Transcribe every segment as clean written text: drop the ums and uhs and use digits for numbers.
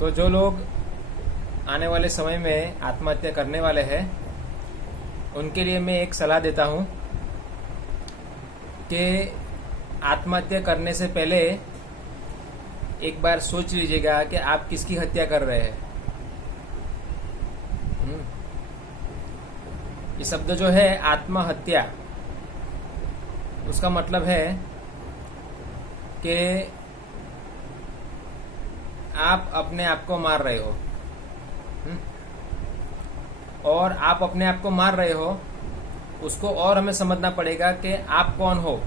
तो जो लोग आने वाले समय में आत्महत्या करने वाले हैं उनके लिए मैं एक सलाह देता हूं कि आत्महत्या करने से पहले एक बार सोच लीजिएगा कि आप किसकी हत्या कर रहे हैं। ये शब्द जो है आत्महत्या, उसका मतलब है कि आप अपने आप को मार रहे हो। और आप अपने आप को मार रहे हो, उसको और हमें समझना पड़ेगा कि आप कौन हो,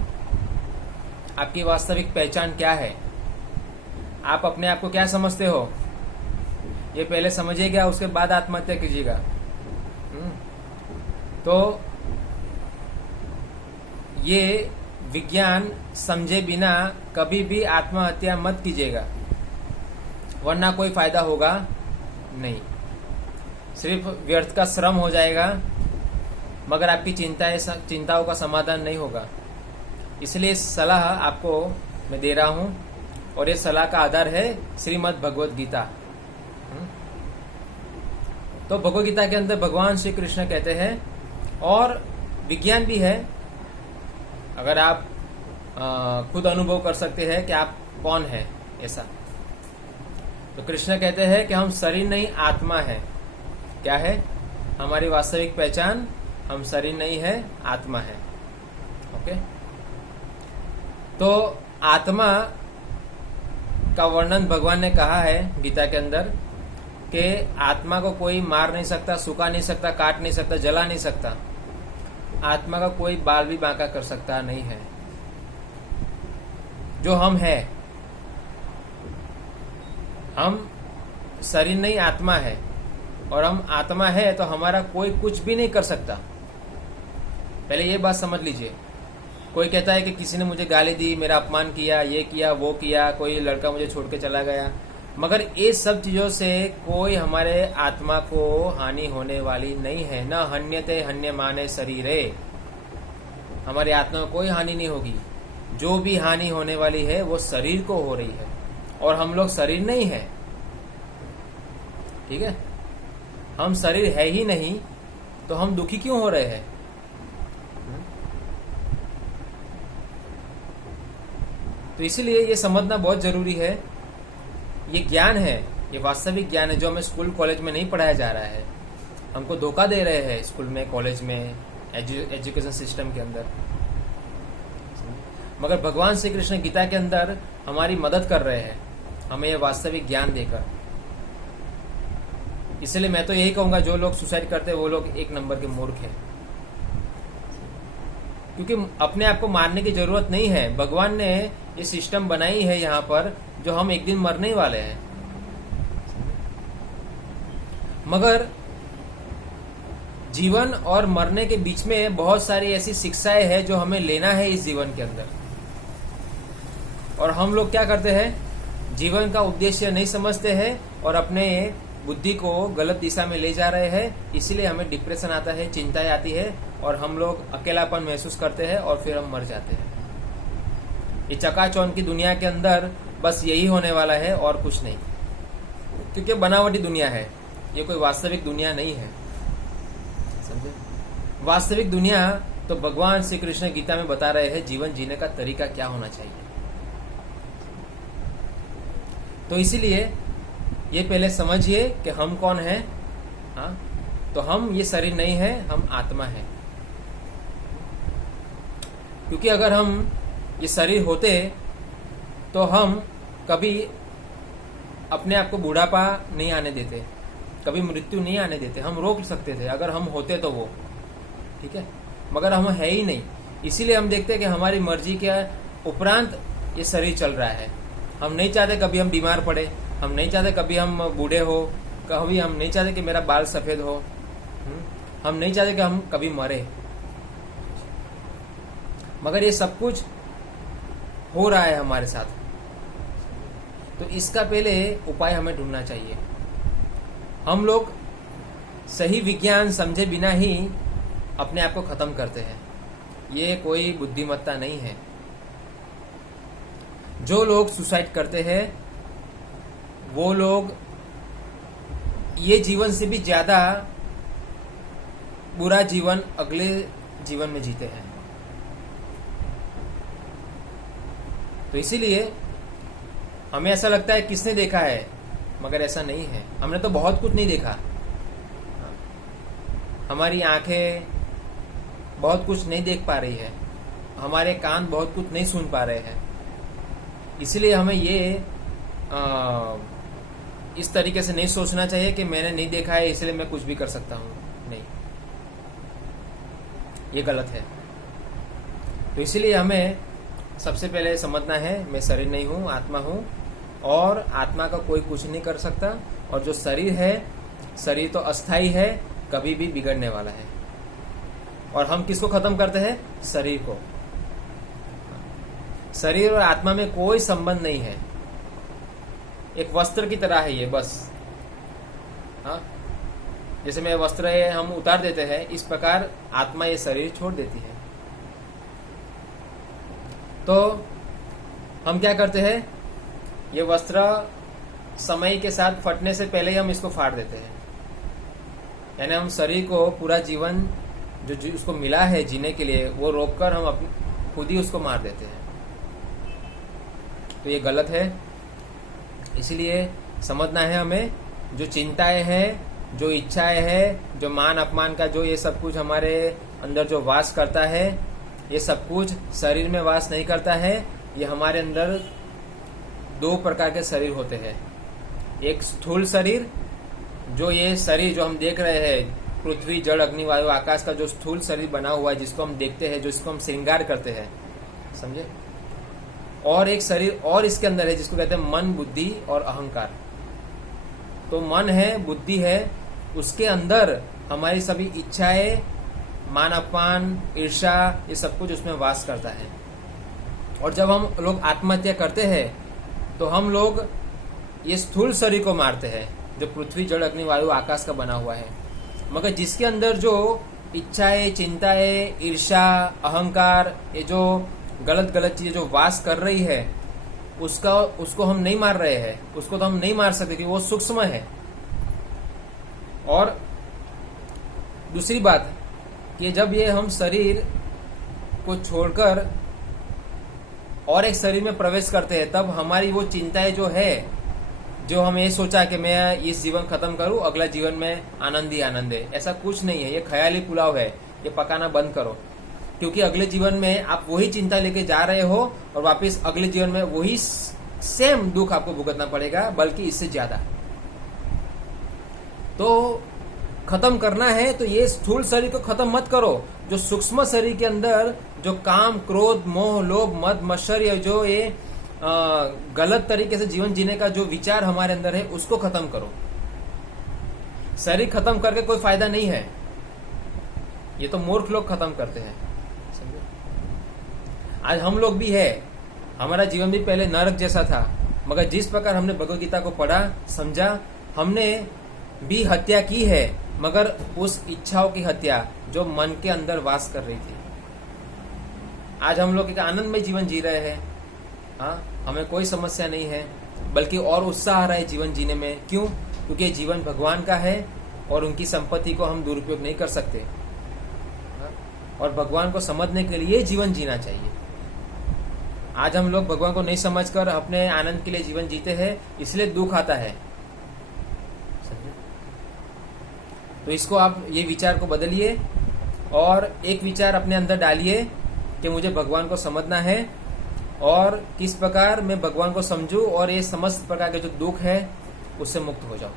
आपकी वास्तविक पहचान क्या है, आप अपने आप को क्या समझते हो, ये पहले समझिएगा, उसके बाद आत्महत्या कीजिएगा। तो ये विज्ञान समझे बिना कभी भी आत्महत्या मत कीजिएगा, वरना कोई फायदा होगा नहीं, सिर्फ व्यर्थ का श्रम हो जाएगा, मगर आपकी चिंताओं का समाधान नहीं होगा। इसलिए सलाह आपको मैं दे रहा हूं, और ये सलाह का आधार है श्रीमद् भगवद गीता। तो भगवद गीता के अंदर भगवान श्री कृष्ण कहते हैं, और विज्ञान भी है, अगर आप खुद अनुभव कर सकते हैं कि आप कौन है ऐसा। तो कृष्ण कहते हैं कि हम शरीर नहीं आत्मा है। क्या है हमारी वास्तविक पहचान? हम शरीर नहीं है, आत्मा है। ओके, तो आत्मा का वर्णन भगवान ने कहा है गीता के अंदर कि आत्मा को कोई मार नहीं सकता, सुखा नहीं सकता, काट नहीं सकता, जला नहीं सकता। आत्मा का कोई बाल भी बांका कर सकता नहीं है। जो हम है, हम शरीर नहीं आत्मा है, और हम आत्मा है तो हमारा कोई कुछ भी नहीं कर सकता। पहले ये बात समझ लीजिए। कोई कहता है कि किसी ने मुझे गाली दी, मेरा अपमान किया, ये किया, वो किया, कोई लड़का मुझे छोड़ के चला गया, मगर ये सब चीजों से कोई हमारे आत्मा को हानि होने वाली नहीं है। न हन्यते हन्यमाने शरीरे, हमारी आत्मा को कोई हानि नहीं होगी। जो भी हानि होने वाली है वो शरीर को हो रही है, और हम लोग शरीर नहीं है। ठीक है, हम शरीर है ही नहीं, तो हम दुखी क्यों हो रहे हैं? तो इसीलिए ये समझना बहुत जरूरी है। ये ज्ञान है, ये वास्तविक ज्ञान है, जो हमें स्कूल कॉलेज में नहीं पढ़ाया जा रहा है। हमको धोखा दे रहे हैं स्कूल में, कॉलेज में, एजुकेशन सिस्टम के अंदर। मगर भगवान श्री कृष्ण गीता के अंदर हमारी मदद कर रहे हैं, हमें ये वास्तविक ज्ञान देकर। इसलिए मैं तो यही कहूंगा, जो लोग सुसाइड करते हैं वो लोग एक नंबर के मूर्ख हैं, क्योंकि अपने आप को मारने की जरूरत नहीं है। भगवान ने ये सिस्टम बनाई है यहाँ पर, जो हम एक दिन मरने वाले हैं। मगर जीवन और मरने के बीच में बहुत सारी ऐसी शिक्षाएं हैं जो हमें लेना है इस जीवन के अंदर। और हम लोग क्या करते हैं, जीवन का उद्देश्य नहीं समझते हैं और अपने बुद्धि को गलत दिशा में ले जा रहे हैं। इसलिए हमें डिप्रेशन आता है, चिंताएं आती है, और हम लोग अकेलापन महसूस करते हैं, और फिर हम मर जाते हैं। ये चकाचौंध की दुनिया के अंदर बस यही होने वाला है और कुछ नहीं, क्योंकि बनावटी दुनिया है, ये कोई वास्तविक दुनिया नहीं है। समझे? वास्तविक दुनिया तो भगवान श्री कृष्ण गीता में बता रहे हैं, जीवन जीने का तरीका क्या होना चाहिए। तो इसीलिए ये पहले समझिए कि हम कौन हैं। हाँ, तो हम ये शरीर नहीं है, हम आत्मा है। क्योंकि अगर हम ये शरीर होते तो हम कभी अपने आप को बुढ़ापा नहीं आने देते, कभी मृत्यु नहीं आने देते, हम रोक सकते थे अगर हम होते तो वो। ठीक है, मगर हम है ही नहीं। इसीलिए हम देखते हैं कि हमारी मर्जी के उपरांत ये शरीर चल रहा है। हम नहीं चाहते कभी हम बीमार पड़े, हम नहीं चाहते कभी हम बूढ़े हो, कभी हम नहीं चाहते कि मेरा बाल सफेद हो, हम नहीं चाहते कि हम कभी मरे। मगर ये सब कुछ हो रहा है हमारे साथ, तो इसका पहले उपाय हमें ढूंढना चाहिए। हम लोग सही विज्ञान समझे बिना ही अपने आप को खत्म करते हैं, ये कोई बुद्धिमत्ता नहीं है। जो लोग सुसाइड करते हैं वो लोग ये जीवन से भी ज्यादा बुरा जीवन अगले जीवन में जीते हैं। तो इसीलिए हमें ऐसा लगता है किसने देखा है, मगर ऐसा नहीं है। हमने तो बहुत कुछ नहीं देखा, हमारी आंखें बहुत कुछ नहीं देख पा रही है, हमारे कान बहुत कुछ नहीं सुन पा रहे हैं। इसलिए हमें ये इस तरीके से नहीं सोचना चाहिए कि मैंने नहीं देखा है इसलिए मैं कुछ भी कर सकता हूँ। नहीं, ये गलत है। तो इसलिए हमें सबसे पहले समझना है मैं शरीर नहीं हूँ, आत्मा हूँ, और आत्मा का कोई कुछ नहीं कर सकता। और जो शरीर है, शरीर तो अस्थाई है, कभी भी बिगड़ने वाला है। और हम किसको खत्म करते हैं? शरीर को। शरीर और आत्मा में कोई संबंध नहीं है, एक वस्त्र की तरह है ये, बस। हाँ, जैसे मैं वस्त्र है हम उतार देते हैं, इस प्रकार आत्मा ये शरीर छोड़ देती है। तो हम क्या करते हैं? ये वस्त्र समय के साथ फटने से पहले ही हम इसको फाड़ देते हैं। यानी हम शरीर को पूरा जीवन जो उसको मिला है जीने के लिए, वो रोककर हम खुद ही उसको मार देते हैं। तो ये गलत है। इसलिए समझना है हमें, जो चिंताएं हैं, जो इच्छाएं हैं, जो मान अपमान का जो ये सब कुछ हमारे अंदर जो वास करता है, ये सब कुछ शरीर में वास नहीं करता है। ये हमारे अंदर दो प्रकार के शरीर होते हैं। एक स्थूल शरीर, जो ये शरीर जो हम देख रहे हैं, पृथ्वी, जल, अग्नि, वायु, आकाश का जो स्थूल शरीर बना हुआ है, जिसको हम देखते हैं, जो इसको हम श्रृंगार करते हैं, समझे। और एक शरीर और इसके अंदर है जिसको कहते हैं मन, बुद्धि और अहंकार। तो मन है, बुद्धि है, उसके अंदर हमारी सभी इच्छाएं, मान अपमान, ईर्ष्या, ये सब कुछ उसमें वास करता है। और जब हम लोग आत्महत्या करते हैं तो हम लोग ये स्थूल शरीर को मारते हैं, जो पृथ्वी, जल, अग्नि, वायु, आकाश का बना हुआ है। मगर जिसके अंदर जो इच्छाएं, चिंताएं, ईर्ष्या, अहंकार, ये जो गलत गलत चीजें जो वास कर रही है, उसको हम नहीं मार रहे हैं, उसको तो हम नहीं मार सकते कि वो सूक्ष्म है। और दूसरी बात कि जब ये हम शरीर को छोड़कर और एक शरीर में प्रवेश करते हैं, तब हमारी वो चिंताएं जो है, जो हम ये सोचा कि मैं इस जीवन खत्म करूं, अगला जीवन में आनंद ही आनंद है, ऐसा कुछ नहीं है। ये ख्याली पुलाव है, ये पकाना बंद करो। क्योंकि अगले जीवन में आप वही चिंता लेके जा रहे हो और वापस अगले जीवन में वही सेम दुख आपको भुगतना पड़ेगा, बल्कि इससे ज्यादा। तो खत्म करना है तो ये स्थूल शरीर को खत्म मत करो। जो सूक्ष्म शरीर के अंदर जो काम, क्रोध, मोह, लोभ, मद, मत्सर्य, जो ये गलत तरीके से जीवन जीने का जो विचार हमारे अंदर है, उसको खत्म करो। शरीर खत्म करके कोई फायदा नहीं है, ये तो मूर्ख लोग खत्म करते हैं। आज हम लोग भी है, हमारा जीवन भी पहले नरक जैसा था, मगर जिस प्रकार हमने भगवद गीता को पढ़ा, समझा, हमने भी हत्या की है, मगर उस इच्छाओं की हत्या जो मन के अंदर वास कर रही थी। आज हम लोग एक आनंदमय जीवन जी रहे हैं। हाँ, हमें कोई समस्या नहीं है, बल्कि और उत्साह आ रहा है जीवन जीने में। क्यों? क्योंकि जीवन भगवान का है और उनकी संपत्ति को हम दुरुपयोग नहीं कर सकते। हाँ? और भगवान को समझने के लिए जीवन जीना चाहिए। आज हम लोग भगवान को नहीं समझकर अपने आनंद के लिए जीवन जीते हैं, इसलिए दुख आता है। तो इसको आप ये विचार को बदलिए और एक विचार अपने अंदर डालिए कि मुझे भगवान को समझना है और किस प्रकार मैं भगवान को समझूं और ये समस्त प्रकार के जो दुख है उससे मुक्त हो जाऊं।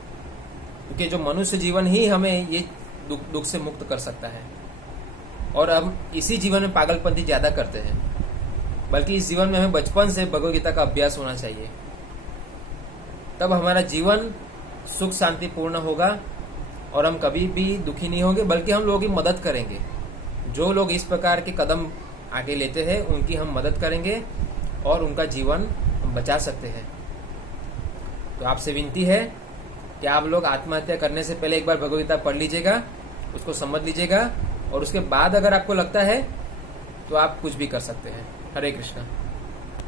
क्योंकि जो मनुष्य जीवन ही हमें ये दुख से मुक्त कर सकता है। और हम इसी जीवन में पागलपंती ज्यादा करते हैं, बल्कि इस जीवन में हमें बचपन से भगवद गीता का अभ्यास होना चाहिए। तब हमारा जीवन सुख शांति पूर्ण होगा और हम कभी भी दुखी नहीं होंगे, बल्कि हम लोगों की मदद करेंगे। जो लोग इस प्रकार के कदम आगे लेते हैं उनकी हम मदद करेंगे और उनका जीवन हम बचा सकते हैं। तो आपसे विनती है कि आप लोग आत्महत्या करने से पहले एक बार भगवद गीता पढ़ लीजिएगा, उसको समझ लीजिएगा, और उसके बाद अगर आपको लगता है तो आप कुछ भी कर सकते हैं। हरे कृष्णा।